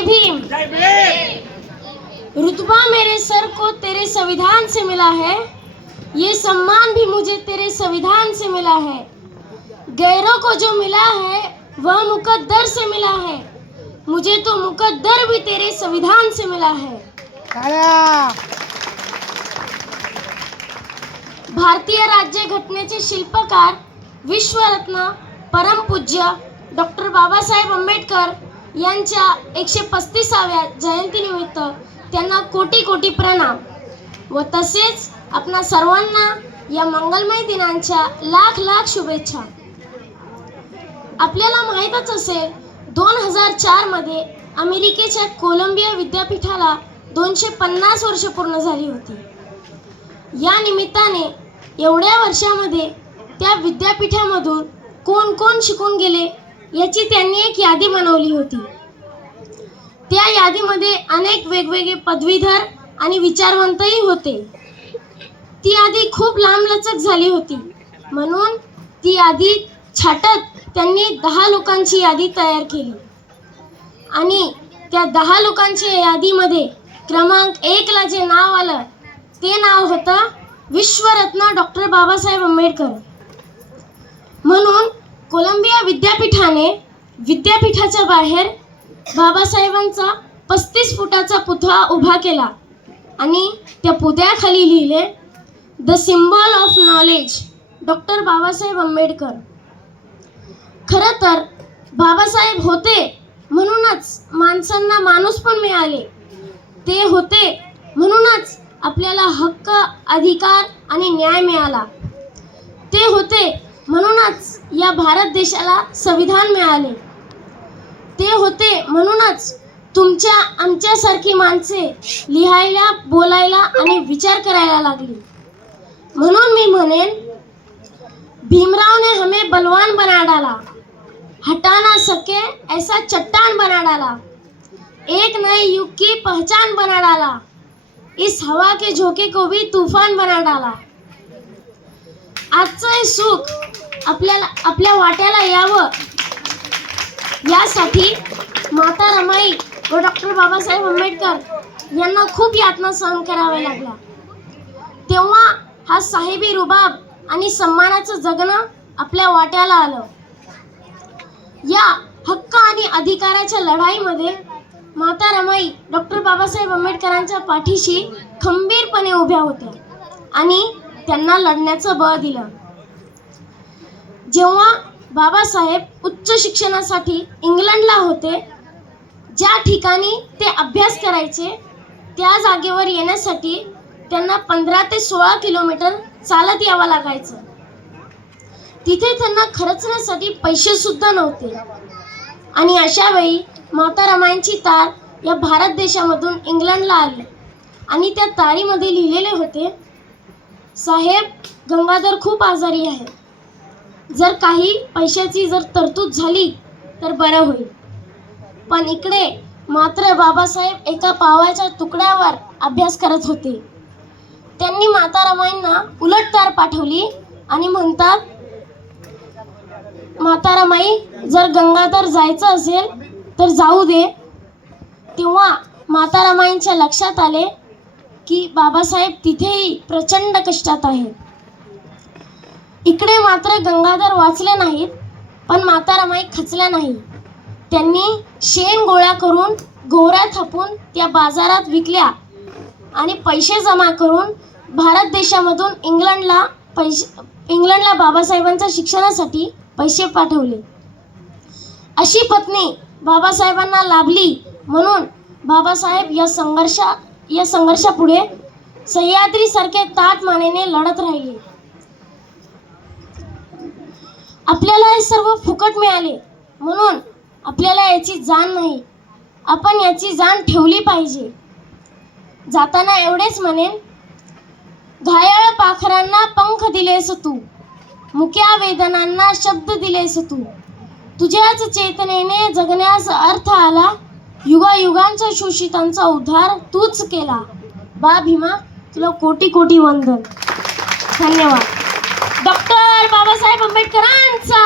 जय भीम। रुतबा मेरे सर को तेरे संविधान से मिला है, ये सम्मान भी मुझे तेरे संविधान से मिला है। गैरों को जो मिला है वह मुकद्दर से मिला है, मुझे तो मुकद्दर भी तेरे संविधान से मिला है। भारतीय राज्यघटनेचे शिल्पकार विश्वरत्न परमपूज्य डॉक्टर बाबासाहेब आंबेडकर यांच्या 135व्या जयंतीनिमित्त त्यांना कोटी कोटी प्रणाम व तसेच आपणा सर्वांना या मंगलमय दिनांच्या लाख लाख शुभेच्छा। आपल्याला माहीतच असेल 2004 मध्ये अमेरिकेच्या कोलंबिया विद्यापीठाला 250 वर्ष पूर्ण झाली होती। या निमित्ताने एवढ्या वर्षामध्ये त्या विद्यापीठामधून कोण कोण शिकून गेले याची त्यांनी एक यादी बनवली होती। त्या यादीमध्ये अनेक वेगवेगळे पदवीधर आणि विचारवंतही होते। ती यादी खूप लांबलचक झाली होती, म्हणून ती यादी छाटत त्यांनी 10 लोकांची यादी तयार केली आणि त्या 10 लोकांच्या यादीमध्ये क्रमांक 1 ला जे नाव आलं ते नाव होतं विश्वरत्न डॉक्टर बाबासाहेब आंबेडकर। म्हणून कोलंबिया विद्यापीठाने विद्यापीठाच्या बाहेर बाबासाहेबांचा 35 फुटाचा पुतळा उभा केला आणि त्या पुतळ्याखाली लिहिले the symbol of knowledge doctor Babasaheb Ambedkar. खरं तर बाबासाहेब होते म्हणूनच माणसांना माणूस पण मिळाले, ते होते म्हणूनच आपल्याला हक्क अधिकार आणि न्याय मिळाला, ते होते म्हणूनच या भारत देशाला संविधान मिळाले, ते होते म्हणूनच तुमच्या आमच्यासारखी माणसे लिहायला बोलायला आणि विचार करायला लागली। म्हणून मी म्हणेन भीमराव ने हमें बलवान बना डाला, हटा ना सके ऐसा चट्टान बना डाला, एक नए युग की पहचान बना डाला, इस हवा के झोंके को भी तूफान बना डाला। आजचं हे सुख आपल्या वाट्याला यावं यासाठी माता रमाई व डॉक्टर बाबासाहेब आंबेडकर यांना खूप यातना सहन कराव्या लागल्या। तेव्हा हा साहेबी रुबाब आणि सन्मानाचं जगणं आपल्या वाट्याला आलं। या हक्क आणि अधिकाराच्या लढाईमध्ये माता रमाई डॉक्टर बाबासाहेब आंबेडकरांच्या पाठीशी खंबीरपणे उभ्या होत्या आणि त्यांना लढण्याचं बळ दिलं। जेव्हा बाबासाहेब उच्च शिक्षणासाठी इंग्लंडला होते, ज्या ठिकाणी ते अभ्यास करायचे त्या जागेवर येण्यासाठी त्यांना 15 ते 16 किलोमीटर चालत यावं लागायचं। तिथे त्यांना खर्चण्यासाठी पैसे सुद्धा नव्हते आणि अशा वेळी माता रमाईंची तार या भारत देशामधून इंग्लंडला आली आणि त्या तारीमध्ये लिहिलेले होते, साहेब गंगाधर खूप आजारी आहे, जर काही पैशाची जर तरतूद झाली तर बरं होईल। पण इकडे मात्र बाबासाहेब एका पावाच्या तुकड्यावर अभ्यास करत होते। त्यांनी माता रमाईंना उलट तार पाठवली आणि म्हणतात, माता रमाई जर गंगाधर जायचं असेल तर जाऊ दे। तेव्हा माता रमाईंच्या लक्षात आले की बाबासाहेब तिथेही प्रचंड कष्टात आहेत। इकडे मात्र गंगाधर वाचले नाहीत, पण माता रमाई खचल्या नाही। त्यांनी शेण गोळा करून गोवऱ्या थापून त्या बाजारात विकल्या आणि पैसे जमा करून भारत देशामधून इंग्लंडला बाबासाहेबांच्या शिक्षणासाठी पैसे पाठवले। अशी पत्नी बाबासाहेबांना लाभली म्हणून बाबासाहेब या संघर्षापुढे सह्याद्रीसारखे ताठ मानेने लढत राहिले। आपल्याला हे सर्व फुकट मिळाले म्हणून आपल्याला याची जाण नाही, आपण याची जाण ठेवली पाहिजे। जाताना एवढेच म्हणेन, घायाळ पाखरांना पंख दिलेस तू, मुक्या वेदनांना शब्द दिलेस तू, तुझ्याच चेतनेने जगण्यास अर्थ आला, युगायुगांच्या शोषितांचा उद्धार तूच केला। बा भीमा, तुला कोटी कोटी वंदन। धन्यवाद। डॉक्टर बाबासाहेब आंबेडकरांचा